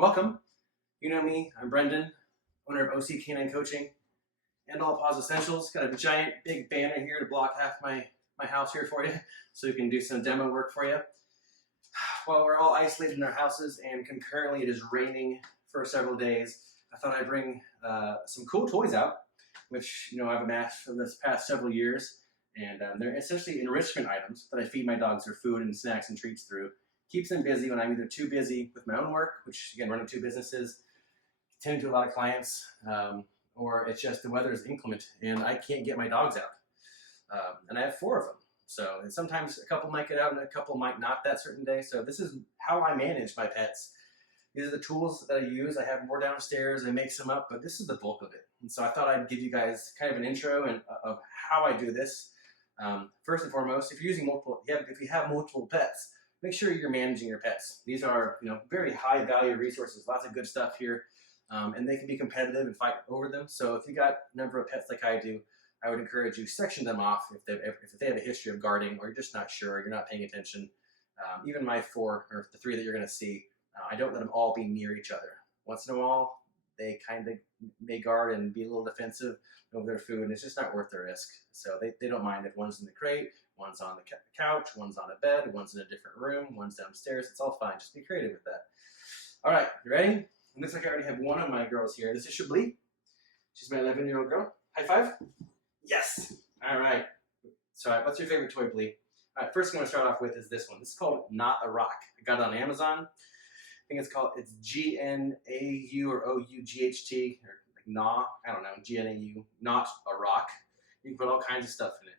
Welcome. You know me, I'm Bryndon, owner of OC Canine Coaching and all Paws Essentials. Got a giant big banner here to block half my house here for you so we can do some demo work for you. While we're all isolated in our houses and concurrently it is raining for several days, I thought I'd bring some cool toys out, which I've amassed for this past several years. And they're essentially enrichment items that I feed my dogs their food and snacks and treats through. Keeps them busy when I'm either too busy with my own work, which again, running 2 businesses, tending to a lot of clients, or it's just the weather is inclement and I can't get my dogs out. And I have 4 of them. So and sometimes a couple might get out and a couple might not that certain day. So this is how I manage my pets. These are the tools that I use. I have more downstairs. I make some up, but this is the bulk of it. And so I thought I'd give you guys kind of an intro of how I do this. First and foremost, if you're using if you have multiple pets, make sure you're managing your pets. These are very high value resources, lots of good stuff here, and they can be competitive and fight over them. So if you got a number of pets like I do, I would encourage you section them off if they have a history of guarding or you're just not sure, you're not paying attention. Even my 4 or the 3 that you're going to see, I don't let them all be near each other. Once in a while, they kind of may guard and be a little defensive over their food, and it's just not worth the risk. So they don't mind if one's in the crate, one's on the couch, one's on a bed, one's in a different room, one's downstairs. It's all fine. Just be creative with that. All right, you ready? It looks like I already have one of my girls here. This is Chablis. She's my 11-year-old girl. High five. Yes. All right. So what's your favorite toy, Blee? All right, first thing I'm going to start off with is this one. This is called Not a Rock. I got it on Amazon. I think it's G-N-A-U or O-U-G-H-T, or like Gnaw, I don't know, G-N-A-U, Not a Rock. You can put all kinds of stuff in it.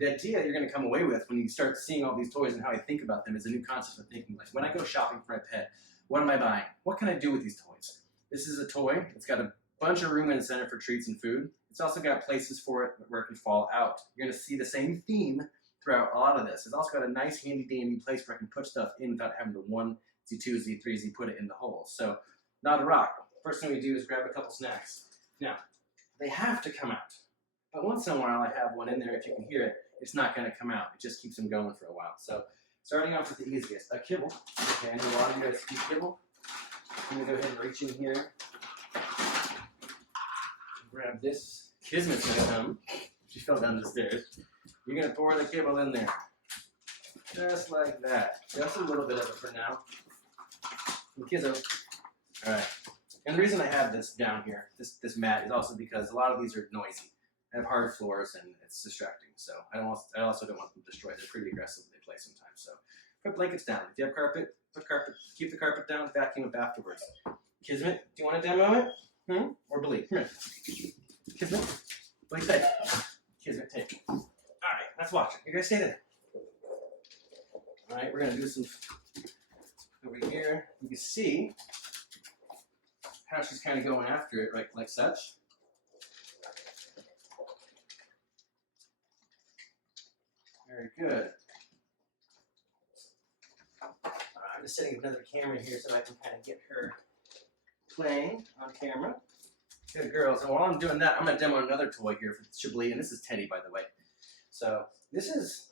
The idea you're going to come away with when you start seeing all these toys and how I think about them is a new concept of thinking. Like when I go shopping for my pet, what am I buying? What can I do with these toys? This is a toy. It's got a bunch of room in the center for treats and food. It's also got places for it where it can fall out. You're going to see the same theme throughout a lot of this. It's also got a nice handy dandy place where I can put stuff in without having to 1Z, 2Z, 3Z put it in the hole. So Not a Rock. First thing we do is grab a couple snacks. Now, they have to come out. But once in a while I have one in there, if you can hear it, it's not going to come out. It just keeps them going for a while. So starting off with the easiest, a kibble. Okay, I know a lot of you guys eat kibble. I'm going to go ahead and reach in here. Grab this. Kismet's going to come. She fell down the stairs. You're going to pour the kibble in there. Just like that. Just a little bit of it for now. And Kizzo. All right. And the reason I have this down here, this mat, is also because a lot of these are noisy. I have hard floors and it's distracting, so I also don't want them destroyed. They're pretty aggressive when they play sometimes. So put blankets down. If you have carpet, put carpet. Keep the carpet down. Vacuum up afterwards. Kismet, do you want to demo it? Or Blee? Come here. Kismet, Blee, take. Kismet, take. All right, let's watch it. You guys stay there. All right, we're gonna do some over here. You can see how she's kind of going after it, right, like such. Very good. I'm just setting up another camera here so I can kind of get her playing on camera. Good girl. So while I'm doing that, I'm going to demo another toy here for Chablis, and this is Teddy, by the way. So this is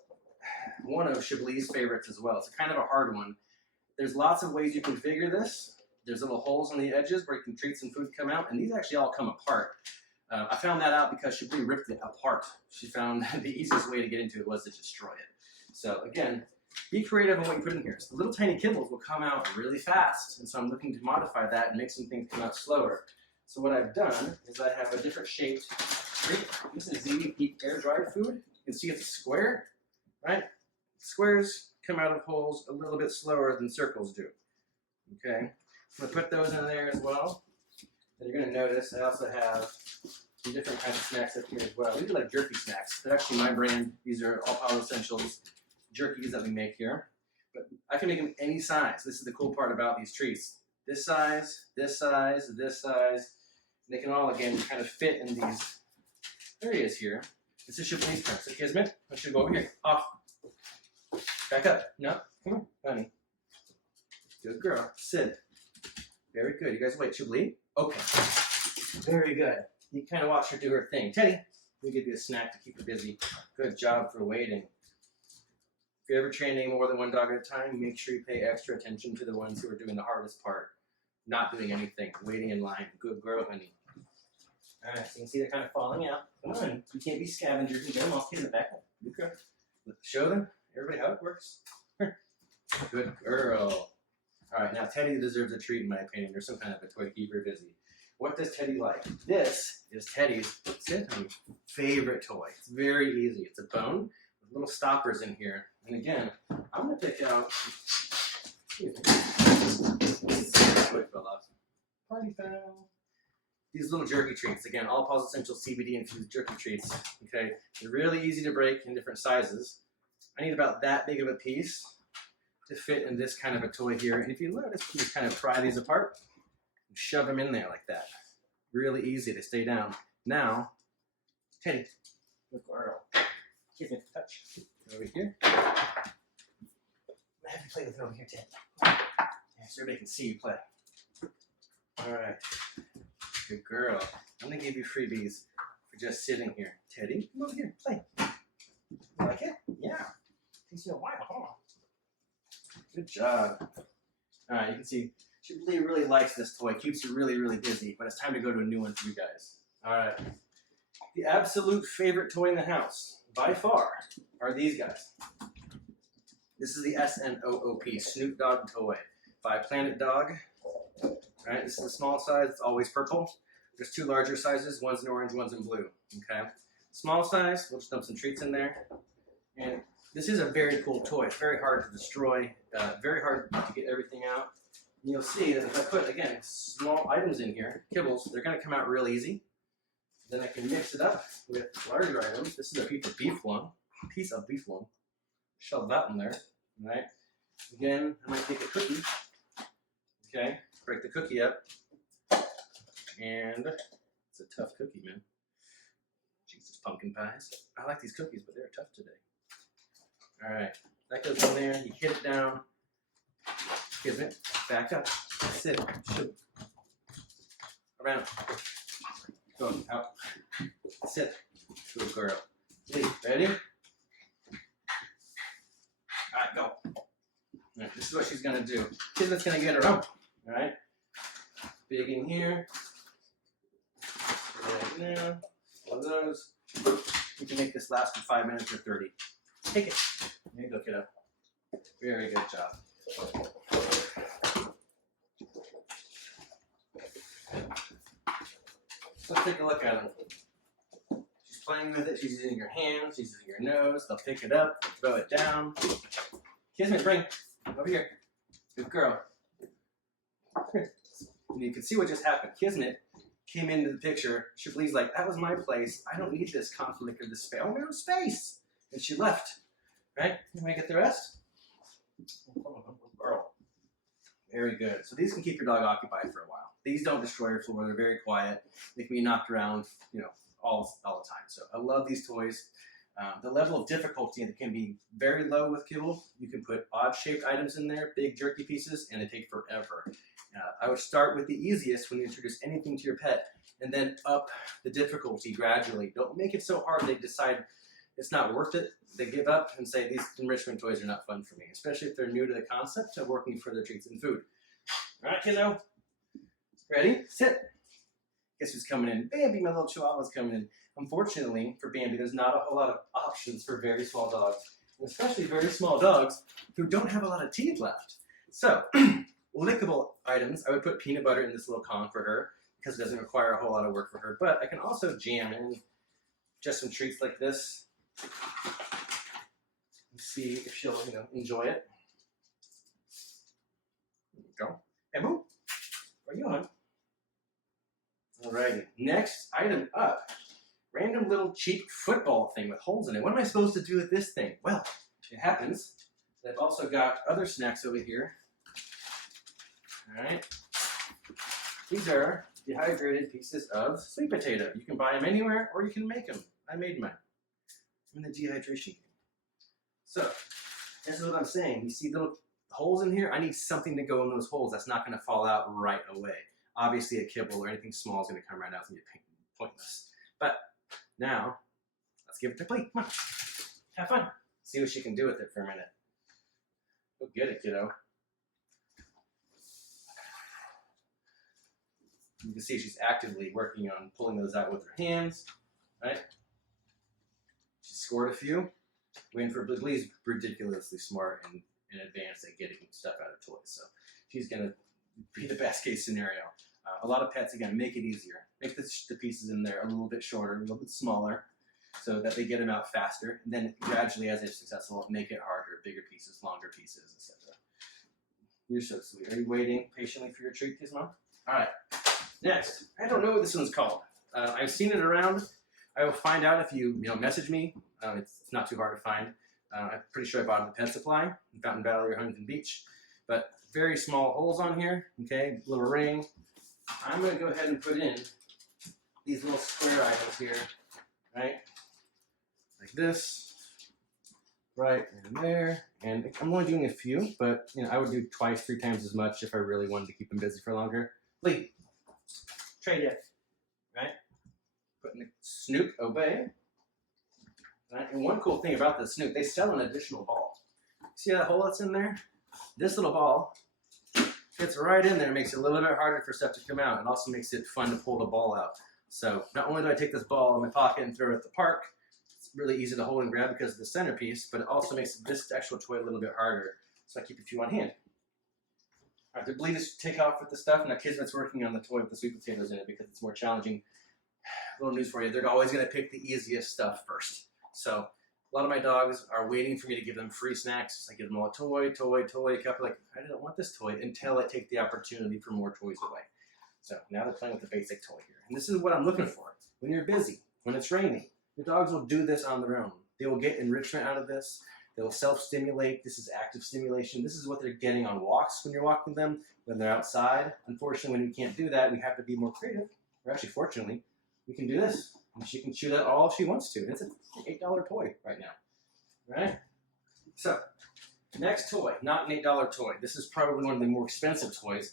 one of Chablis' favorites as well. It's kind of a hard one. There's lots of ways you can configure this. There's little holes on the edges where treats and food come out, and these actually all come apart. I found that out because Chablis ripped it apart. She found the easiest way to get into it was to destroy it. So again, be creative in what you put in here. So the little tiny kibbles will come out really fast, and so I'm looking to modify that and make some things come out slower. So what I've done is I have a different shaped treat. This is ZV air-dried food. You can see it's a square, right? Squares come out of holes a little bit slower than circles do. Okay, I'm gonna put those in there as well. And you're gonna notice I also have some different kinds of snacks up here as well. These are like jerky snacks. They're actually my brand. These are all Paws Essentials jerkies that we make here. But I can make them any size. This is the cool part about these treats. This size, this size, this size. They can all, again, kind of fit in these areas here. This is Chablis' turn. So Kismet, I want you to go over here. Off. Back up. No. Come on, honey. Good girl. Sit. Very good. You guys wait. Chablis? Okay. Very good. You kind of watch her do her thing. Teddy, let me give you a snack to keep her busy. Good job for waiting. If you're ever training more than one dog at a time, make sure you pay extra attention to the ones who are doing the hardest part. not doing anything, waiting in line. Good girl, honey. All right, so you can see they're kind of falling out. Come on, you can't be scavengers and get them all in the back. Good girl. Show them, everybody, how it works. Good girl. All right, now Teddy deserves a treat in my opinion. There's some kind of a toy keeper busy. What does Teddy like? This is Teddy's favorite toy. It's very easy. It's a bone with little stoppers in here. And again, I'm gonna pick out, excuse me, toy fell off. Party foul. These little jerky treats. Again, all Paws Essential CBD infused jerky treats. Okay, they're really easy to break in different sizes. I need about that big of a piece to fit in this kind of a toy here. And if you notice, you just kind of pry these apart and shove them in there like that. Really easy to stay down. Now, Teddy, good girl. Give me a touch. Over here. I'm gonna have you play with it over here, Ted. Yeah, so everybody can see you play. All right. Good girl. I'm gonna give you freebies for just sitting here. Teddy, come over here, play. You like it? Yeah. Takes you a while, huh? Good job. All right, you can see she really likes this toy. Keeps her really, really busy, but it's time to go to a new one for you guys. All right. The absolute favorite toy in the house, by far, are these guys. This is the SNOOP, Snoop Dogg toy by Planet Dog. All right, this is the small size. It's always purple. There's two larger sizes. One's in orange, one's in blue. Okay. Small size, we'll just dump some treats in there. And this is a very cool toy. It's very hard to destroy, very hard to get everything out. And you'll see that if I put, again, small items in here, kibbles, they're going to come out real easy. Then I can mix it up with larger items. This is a piece of beef lung. Shove that in there. All right. Again, I might take a cookie. Okay. Break the cookie up. And it's a tough cookie, man. Jesus, pumpkin pies. I like these cookies, but they're tough today. All right, that goes in there. You hit it down. Give it. Back up. Sit. Shoot. Around. Go out. Sit. Good girl. Leave. Ready? All right, go. All right, this is what she's gonna do. Kismet's gonna get her own. All right. Big in here. Right now. All of those. You can make this last for 5 minutes or 30. Take it. There you go, kiddo. Very good job. Let's take a look at them. She's playing with it. She's using her hands. She's using her nose. They'll pick it up, throw it down. Kismet, bring. Over here. Good girl. And you can see what just happened. Kismet came into the picture. She believes like, that was my place. I don't need this conflict or this space. I want my own space. And she left. Right? You want to get the rest? Girl. Very good. So these can keep your dog occupied for a while. These don't destroy your floor. They're very quiet. They can be knocked around, all the time. So I love these toys. The level of difficulty can be very low with kibble. You can put odd-shaped items in there, big jerky pieces, and they take forever. I would start with the easiest when you introduce anything to your pet, and then up the difficulty gradually. Don't make it so hard they decide it's not worth it. They give up and say, these enrichment toys are not fun for me, especially if they're new to the concept of working for their treats and food. All right, kiddo. Ready? Sit. Guess who's coming in? Bambi, my little chihuahua's coming in. Unfortunately, for Bambi, there's not a whole lot of options for very small dogs, and especially very small dogs who don't have a lot of teeth left. So, lickable items, I would put peanut butter in this little Kong for her because it doesn't require a whole lot of work for her, but I can also jam in just some treats like this and see if she'll, enjoy it. There you go. Hey, boo. Where are you on? Alrighty, next item up. Random little cheap football thing with holes in it. What am I supposed to do with this thing? Well, it happens that I've also got other snacks over here. Alright. These are dehydrated pieces of sweet potato. You can buy them anywhere or you can make them. I made mine. I'm in the dehydration. So, this is what I'm saying. You see little holes in here? I need something to go in those holes that's not going to fall out right away. Obviously, a kibble or anything small is going to come right out and get pointless. But now, let's give it to Glee. Come on. Have fun. See what she can do with it for a minute. Go get it, kiddo. You can see she's actively working on pulling those out with her hands, right? She scored a few. Waiting for Blee's ridiculously smart and advanced at getting stuff out of toys. So she's going to be the best case scenario. A lot of pets, again, make it easier. Make the pieces in there a little bit shorter, a little bit smaller, so that they get them out faster. And then gradually, as they're successful, make it harder, bigger pieces, longer pieces, etc. You're so sweet. Are you waiting patiently for your treat, Gizmo? All right. Next, I don't know what this one's called. I've seen it around. I will find out if you message me. It's not too hard to find. I'm pretty sure I bought it at the Pet Supply in Fountain Valley or Huntington Beach. But very small holes on here, okay, little ring. I'm going to go ahead and put in these little square items here, right, like this, right in there. And I'm only doing a few, but I would do twice, 3 times as much if I really wanted to keep them busy for longer. Lee, trade it, right? Putting the Snoop obey. Right? And one cool thing about the Snoop, they sell an additional ball. See that hole that's in there? This little ball fits right in there. It makes it a little bit harder for stuff to come out. It also makes it fun to pull the ball out. So not only do I take this ball in my pocket and throw it at the park, it's really easy to hold and grab because of the centerpiece, but it also makes this actual toy a little bit harder. So I keep a few on hand. All right, to Blee to take off with the stuff. Now Kismet's working on the toy with the sweet potatoes in it because it's more challenging. Little news for you, they're always going to pick the easiest stuff first. So a lot of my dogs are waiting for me to give them free snacks. I give them all a toy, kept like, I don't want this toy until I take the opportunity for more toys away. So now they're playing with the basic toy here. And this is what I'm looking for. When you're busy, when it's raining, your dogs will do this on their own. They will get enrichment out of this. They will self-stimulate. This is active stimulation. This is what they're getting on walks when you're walking them, when they're outside. Unfortunately, when we can't do that, we have to be more creative. Or actually, fortunately, we can do this. And she can chew that all she wants to. And it's an $8 toy right now. Right? So, next toy, not an $8 toy. This is probably one of the more expensive toys.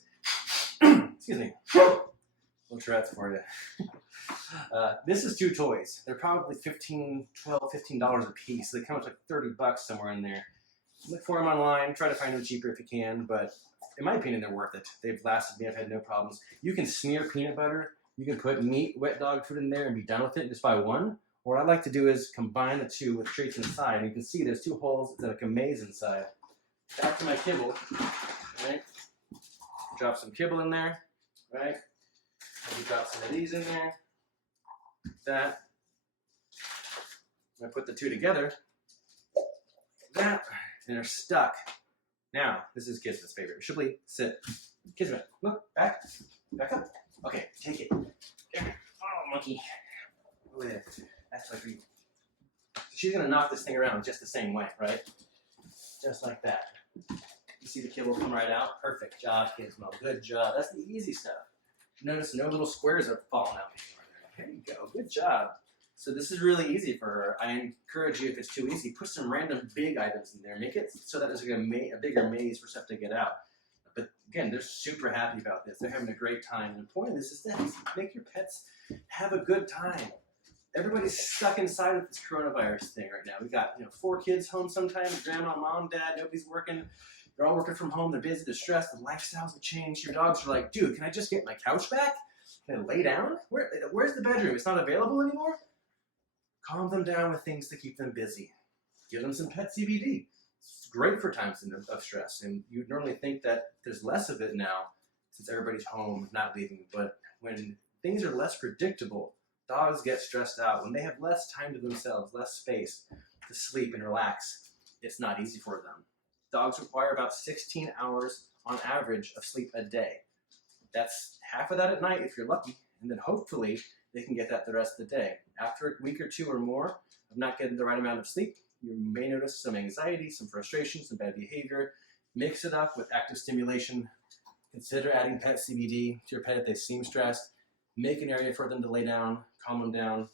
Excuse me. Little Tourette's for you. This is 2 toys. They're probably $15 a piece. They come up to like 30 bucks somewhere in there. Look for them online. Try to find them cheaper if you can. But in my opinion, they're worth it. They've lasted me. I've had no problems. You can smear peanut butter. You can put meat, wet dog food in there and be done with it just by one. Or what I like to do is combine the 2 with treats inside. And you can see there's 2 holes. It's like a maze inside. Back to my kibble. Right? Drop some kibble in there. Right? Maybe drop some of these in there. That. I put the 2 together. That. And they're stuck. Now, this is Kismet's favorite. Shipley, sit. Kismet, look, back. Back up. Okay, take it. Oh, monkey. Look at that. That's like you. She's going to knock this thing around just the same way, right? Just like that. You see the kibble come right out? Perfect job, Gizmo. Good job. That's the easy stuff. Notice no little squares are falling out anymore. There you go. Good job. So this is really easy for her. I encourage you, if it's too easy, put some random big items in there. Make it so that there's like a bigger maze for stuff to get out. But again, they're super happy about this. They're having a great time. And the point of this is that make your pets have a good time. Everybody's stuck inside with this coronavirus thing right now. We got 4 kids home sometimes. Grandma, mom, dad, nobody's working. They're all working from home. They're busy. They're stressed. The lifestyles have changed. Your dogs are like, dude, can I just get my couch back? Can I lay down? Where's the bedroom? It's not available anymore? Calm them down with things to keep them busy. Give them some pet CBD. It's great for times of stress. And you'd normally think that there's less of it now since everybody's home, not leaving. But when things are less predictable, dogs get stressed out. When they have less time to themselves, less space to sleep and relax, it's not easy for them. Dogs require about 16 hours on average of sleep a day. That's half of that at night if you're lucky, and then hopefully they can get that the rest of the day. After a week or 2 or more of not getting the right amount of sleep, you may notice some anxiety, some frustration, some bad behavior. Mix it up with active stimulation. Consider adding pet CBD to your pet if they seem stressed. Make an area for them to lay down, calm them down,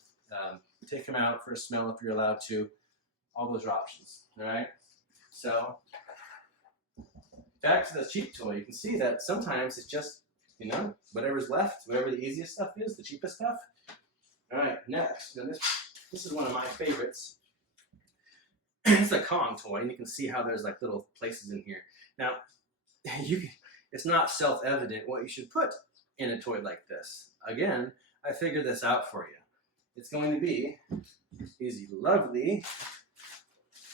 take them out for a smell if you're allowed to. All those are options, all right? So, back to the cheap toy, you can see that sometimes it's just, whatever's left, whatever the easiest stuff is, the cheapest stuff. All right, next, now this is one of my favorites. It's a Kong toy, and you can see how there's like little places in here. Now, it's not self-evident what you should put in a toy like this? Again, I figured this out for you. It's going to be these lovely,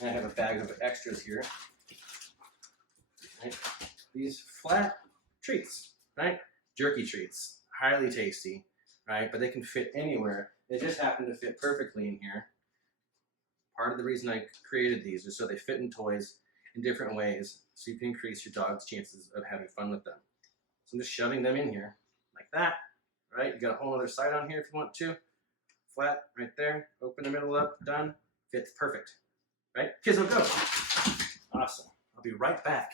I have a bag of extras here, right? These flat treats, right? Jerky treats, highly tasty, right? But they can fit anywhere. They just happen to fit perfectly in here. Part of the reason I created these is so they fit in toys in different ways, so you can increase your dog's chances of having fun with them. So I'm just shoving them in here like that, right? You got a whole other side on here if you want to. Flat right there, open the middle up, done. Fits perfect, right? Kids will go. Awesome. I'll be right back.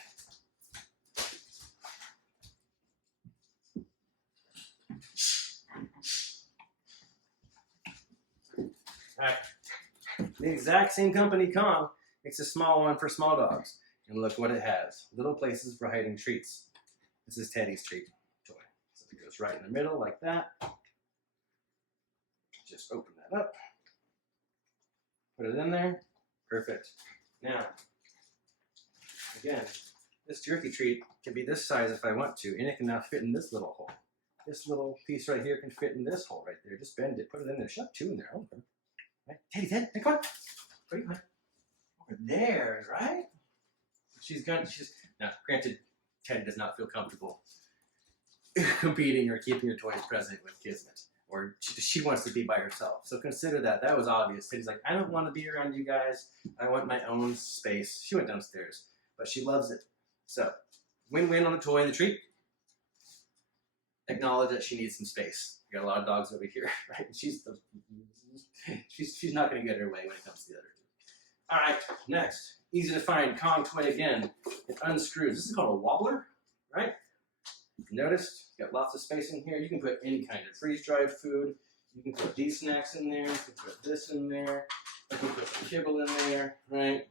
All right. The exact same company, Kong, makes a small one for small dogs. And look what it has. Little places for hiding treats. This is Teddy's treat toy. So it goes right in the middle like that. Just open that up. Put it in there. Perfect. Now, again, this jerky treat can be this size if I want to, and it can now fit in this little hole. This little piece right here can fit in this hole right there. Just bend it, put it in there. Shove two in there. Open. Right? Teddy, come on. Where are you going? Over there, right? Now, granted, Teddy does not feel comfortable competing or keeping your toys present with Kismet, or she wants to be by herself. So consider that. That was obvious. Teddy's like, I don't want to be around you guys. I want my own space. She went downstairs, but she loves it. So, win-win on the toy and the treat. Acknowledge that she needs some space. We got a lot of dogs over here, right? She's not going to get her way when it comes to the other two. All right, next. Easy to find Kong toy again. It unscrews. This is called a wobbler, right? Notice, got lots of space in here. You can put any kind of freeze-dried food. You can put these snacks in there. You can put this in there. You can put some kibble in there, right?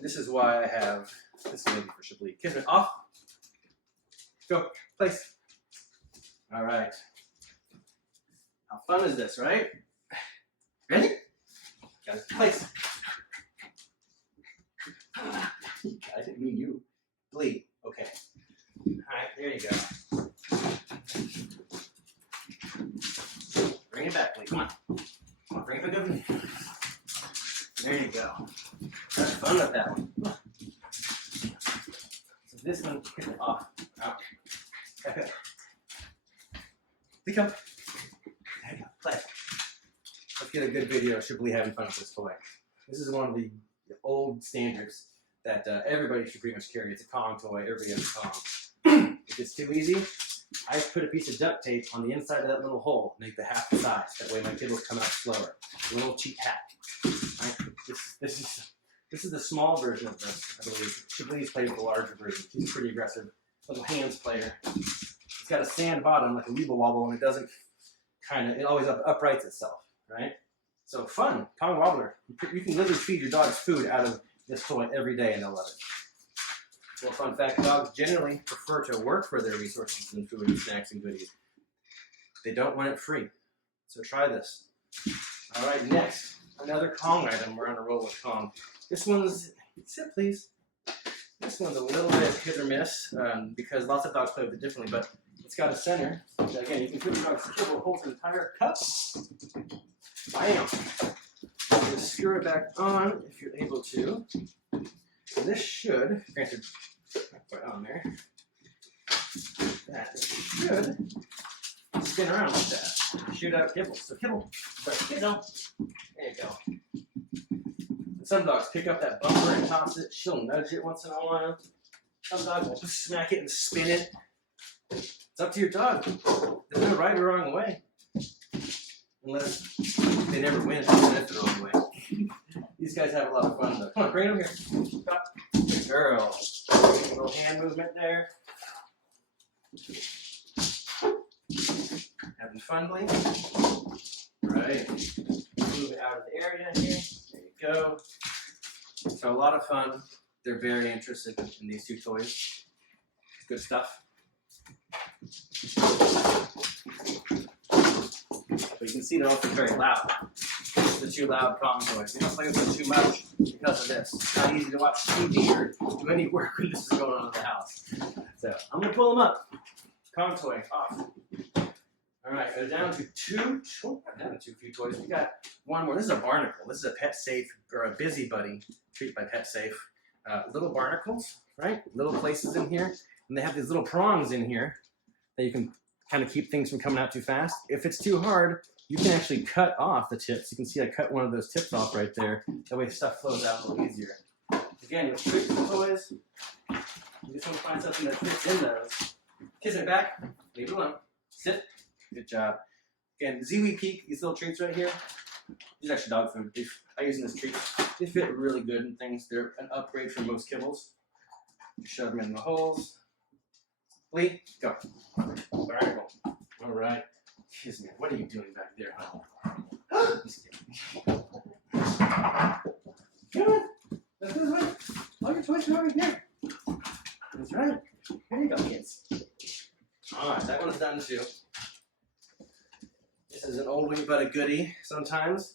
This is why I have, this is maybe for Chablis. Kismet, off. Go, place. All right. How fun is this, right? Ready? Got it, place. I didn't mean you. Bleed. Okay. All right, there you go. Bring it back, Bleed. Come on. Come on, bring it back up in here. There you go. Have fun with that one. So this one, get it off. Out. Okay. Come. There you go. Play. Let's get a good video of Chablis having fun with this toy. This is one of the old standards that everybody should pretty much carry. It's a Kong toy. Everybody has a Kong. If it's too easy, I put a piece of duct tape on the inside of that little hole, make the half the size. That way my kid will come out slower. A little cheap hack. Right? This is the small version of this, I believe. Chablis plays the larger version. He's a pretty aggressive little hands player. It's got a sand bottom like a weeble wobble, and it doesn't it always uprights itself, right? So fun, Kong wobbler. You can literally feed your dogs food out of this toy every day and they'll love it. Well, fun fact, dogs generally prefer to work for their resources than food and snacks and goodies. They don't want it free. So try this. All right, next, another Kong item. We're on a roll with Kong. This one's, sit please. This one's a little bit hit or miss because lots of dogs play with it differently, but it's got a center. Again, you can put your dog's kibble, hold the entire cup. Bam! Just screw it back on if you're able to. And this should, granted, put it on there. That should spin around like that. Shoot out kibble. So kibble, kibble. There you go. And some dogs pick up that bumper and toss it. She'll nudge it once in a while. Some dogs will just smack it and spin it. It's up to your dog. There's no right or wrong way. Unless they never win, that's the wrong way. These guys have a lot of fun though. Come on, bring it over here. Stop. Good girl. A little hand movement there. Having fun, Blaine? Right. Move it out of the area here. There you go. So a lot of fun. They're very interested in these two toys. Good stuff. But you can see they're also very loud. The two loud Kong toys. You don't play with them too much because of this. It's not easy to watch TV or do any work when this is going on in the house. So I'm going to pull them up. Con toy off. All right, go down to two. Oh, not down to too few toys. We got one more. This is a barnacle. This is a pet safe or a busybody treat by Pet Safe. Little barnacles, right? Little places in here, and they have these little prongs in here that you can kind of keep things from coming out too fast. If it's too hard, you can actually cut off the tips. You can see I cut one of those tips off right there. That way stuff flows out a little easier. Again, with treats and toys, you just want to find something that fits in those. Kiss it back, leave it alone, sit. Good job. Again, Ziwi Peak, these little treats right here, these are actually dog food. I use them as treats. They fit really good in things. They're an upgrade from most kibbles. You shove them in the holes. Lee, go. Barnacle. All right. Excuse me. What are you doing back there, huh? Come on. Let's go this way. All your toys are over here. That's right. Here you go, kids. All right, that one's done too. This is an old wing but a goodie sometimes.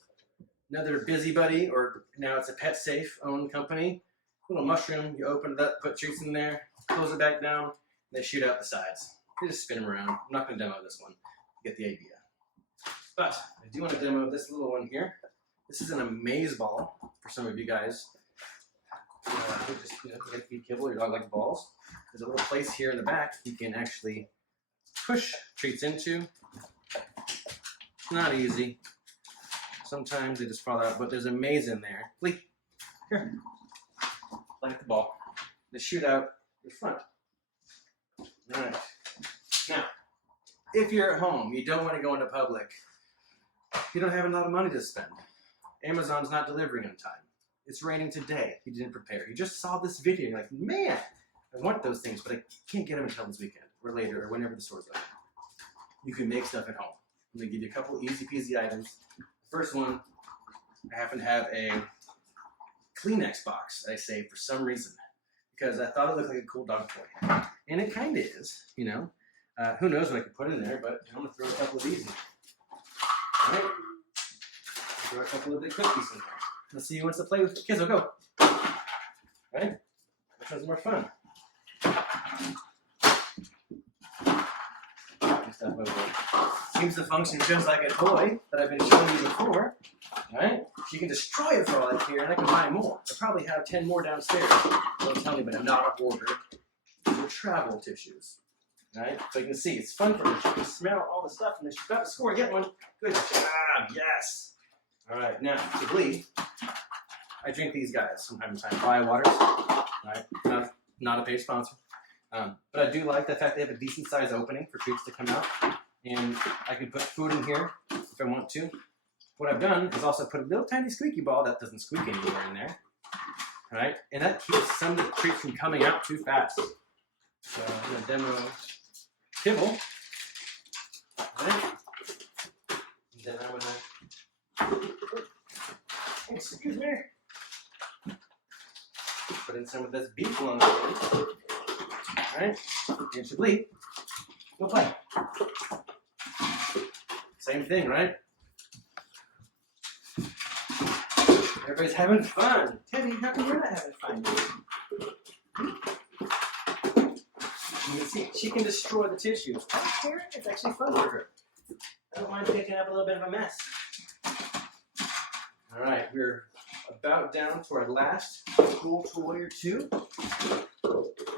Another busybody, or now it's a Pet Safe owned company. Little mushroom, you open it up, put treats in there, close it back down, and they shoot out the sides. You just spin them around. I'm not going to demo this one. You get the idea. But I do want to demo this little one here. This is an amaze ball for some of you guys. Just get feed kibble, your dog likes balls. There's a little place here in the back you can actually push treats into. It's not easy. Sometimes they just fall out, but there's a maze in there. Lee, here. Like the ball. They shoot out the front. All right. Now, if you're at home, you don't want to go into public, you don't have a lot of money to spend. Amazon's not delivering on time. It's raining today. You didn't prepare. You just saw this video. You're like, man, I want those things, but I can't get them until this weekend or later or whenever the store's open. You can make stuff at home. I'm going to give you a couple easy peasy items. First one, I happen to have a Kleenex box that I saved for some reason because I thought it looked like a cool dog toy. And it kind of is, you know. Who knows what I could put in there, but I'm going to throw a couple of these in. All right. Throw a couple of big cookies in there. Let's see who wants to play with. Kids will go. Right? Which one's more fun? Stuff over there. Seems to function just like a toy that I've been showing you before. Right? You can destroy it for all I care, and I can buy more. I probably have 10 more downstairs. Don't tell me, but I'm not a hoarder. These are travel tissues. Right? So you can see it's fun for them. You can smell all the stuff, and then she's about to score. Get one. Good job. Yes. All right. Now, to bleed, I drink these guys from time to time. Bio waters. Right? Not a paid sponsor. But I do like the fact they have a decent size opening for treats to come out. And I can put food in here if I want to. What I've done is also put a little tiny squeaky ball that doesn't squeak anywhere in there. All right? And that keeps some of the treats from coming out too fast. So I'm going to demo kibble. All right? And then I'm going to... Excuse me. Put in some of this beef along the way. Alright, and should bleed. Go play. Same thing, right? Everybody's having fun. Teddy, how come you're not having fun? You can see, she can destroy the tissues. I don't care, it's actually fun for her. I don't mind picking up a little bit of a mess. Alright, we're about down to our last cool toy or two.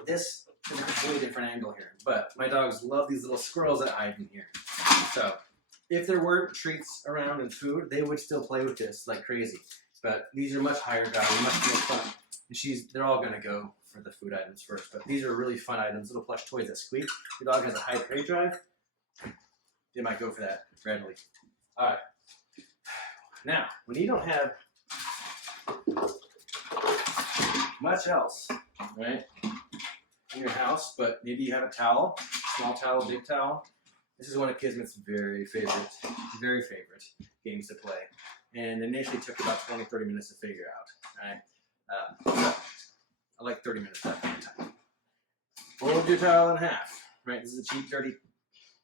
This is a completely different angle here, but my dogs love these little squirrels that hide in here. So if there weren't treats around and food, they would still play with this like crazy. But these are much higher value, much more fun. And they're all going to go for the food items first, but these are really fun items, little plush toys that squeak. Your dog has a high prey drive, they might go for that readily. All right. Now, when you don't have much else, right, in your house, but maybe you have a towel, small towel, big towel. This is one of Kismet's very favorite games to play. And initially took about 20-30 minutes to figure out. Right? I like 30 minutes that kind of time. Fold your towel in half. Right? This is a cheap, dirty,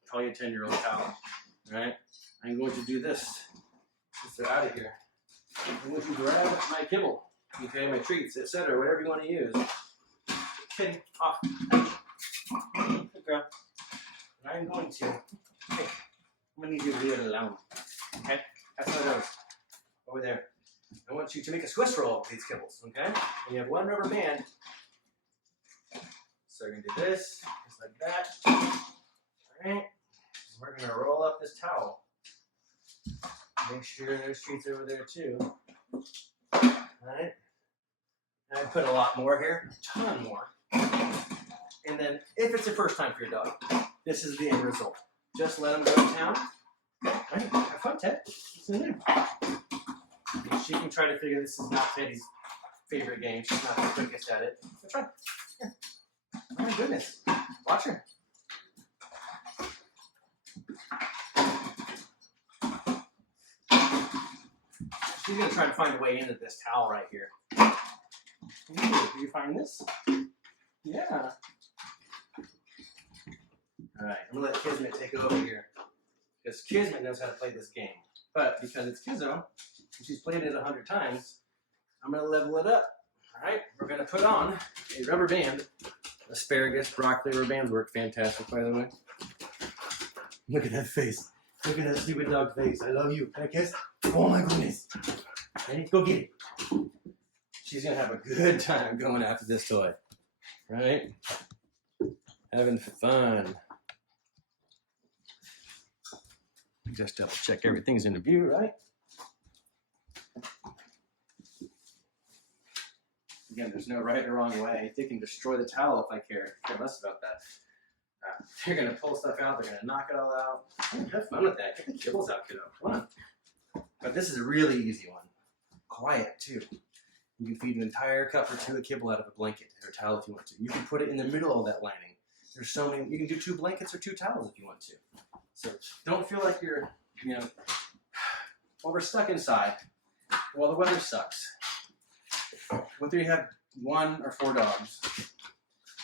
probably a 10-year-old towel. Right? I'm going to do this. Since they're out of here. I'm going to grab my kibble, okay, my treats, etc., whatever you want to use. Okay, off. Good girl. I'm going to. Hey, I'm gonna need you to leave it alone. Okay? That's how it goes. Over there. I want you to make a Swiss roll with these kibbles, okay? And you have one rubber band. So you're gonna do this, just like that. Alright. We're gonna roll up this towel. Make sure there's treats over there too. Alright. And I put a lot more here, a ton more. And then if it's the first time for your dog, this is the end result. Just let them go to town. Alright, have fun, Ted. What's in there? She can try to figure this is not Teddy's favorite game. She's not the quickest at it. So try. Here. Oh my goodness. Watch her. She's going to try to find a way into this towel right here. Ooh, do you find this? Yeah. Alright, I'm going to let Kismet take over here. Because Kismet knows how to play this game. But because it's Kizzo, and she's played it 100 times, I'm going to level it up. Alright, we're going to put on a rubber band. Asparagus, broccoli rubber bands work fantastic, by the way. Look at that face. Look at that stupid dog face. I love you. Can I kiss? Oh my goodness. Ready? Go get it. She's going to have a good time going after this toy. Right? Having fun. Just double check everything's in the view, right? Again, there's no right or wrong way. They can destroy the towel if I care less about that. They're going to pull stuff out. They're going to knock it all out. Have fun with that. Get the kibbles out, kiddo. Come on. But this is a really easy one. Quiet, too. You can feed an entire cup or two of kibble out of a blanket or a towel if you want to. You can put it in the middle of that lining. There's so many. You can do 2 blankets or 2 towels if you want to. So don't feel like you're, well, we're stuck inside. Well, the weather sucks. Whether you have 1 or 4 dogs,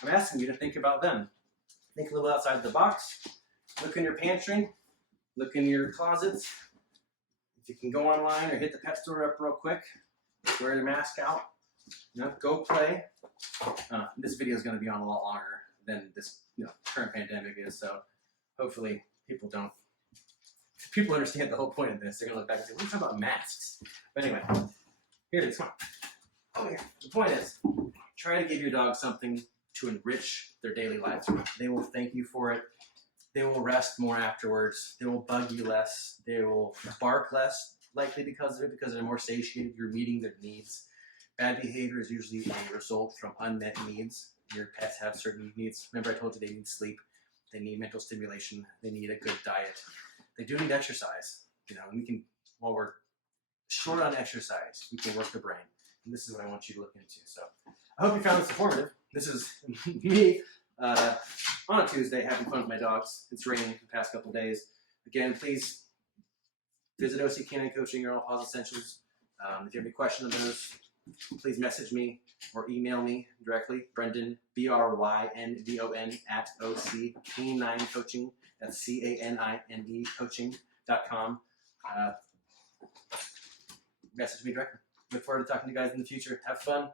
I'm asking you to think about them. Think a little outside the box. Look in your pantry. Look in your closets. If you can go online or hit the pet store up real quick, wear your mask out. Go play. This video is going to be on a lot longer than this current pandemic is, so hopefully people understand the whole point of this. They're going to look back and say, what are you talking about masks? But anyway, here it is. Come on. Oh, yeah. The point is, try to give your dog something to enrich their daily lives. They will thank you for it. They will rest more afterwards. They will bug you less. They will bark less, likely because of it, because they're more satiated. You're meeting their needs. Bad behavior is usually a result from unmet needs. Your pets have certain needs. Remember I told you they need sleep. They need mental stimulation. They need a good diet. They do need exercise. We can, while we're short on exercise, we can work the brain. And this is what I want you to look into. So I hope you found this informative. This is me on a Tuesday having fun with my dogs. It's raining the past couple days. Again, please visit OC Canine Coaching or All Paws Essentials. If you have any questions on those, please message me or email me directly. Bryndon, BRYNDON at OC Canine Coaching. That's CANINE coaching.com. Message me directly. Look forward to talking to you guys in the future. Have fun.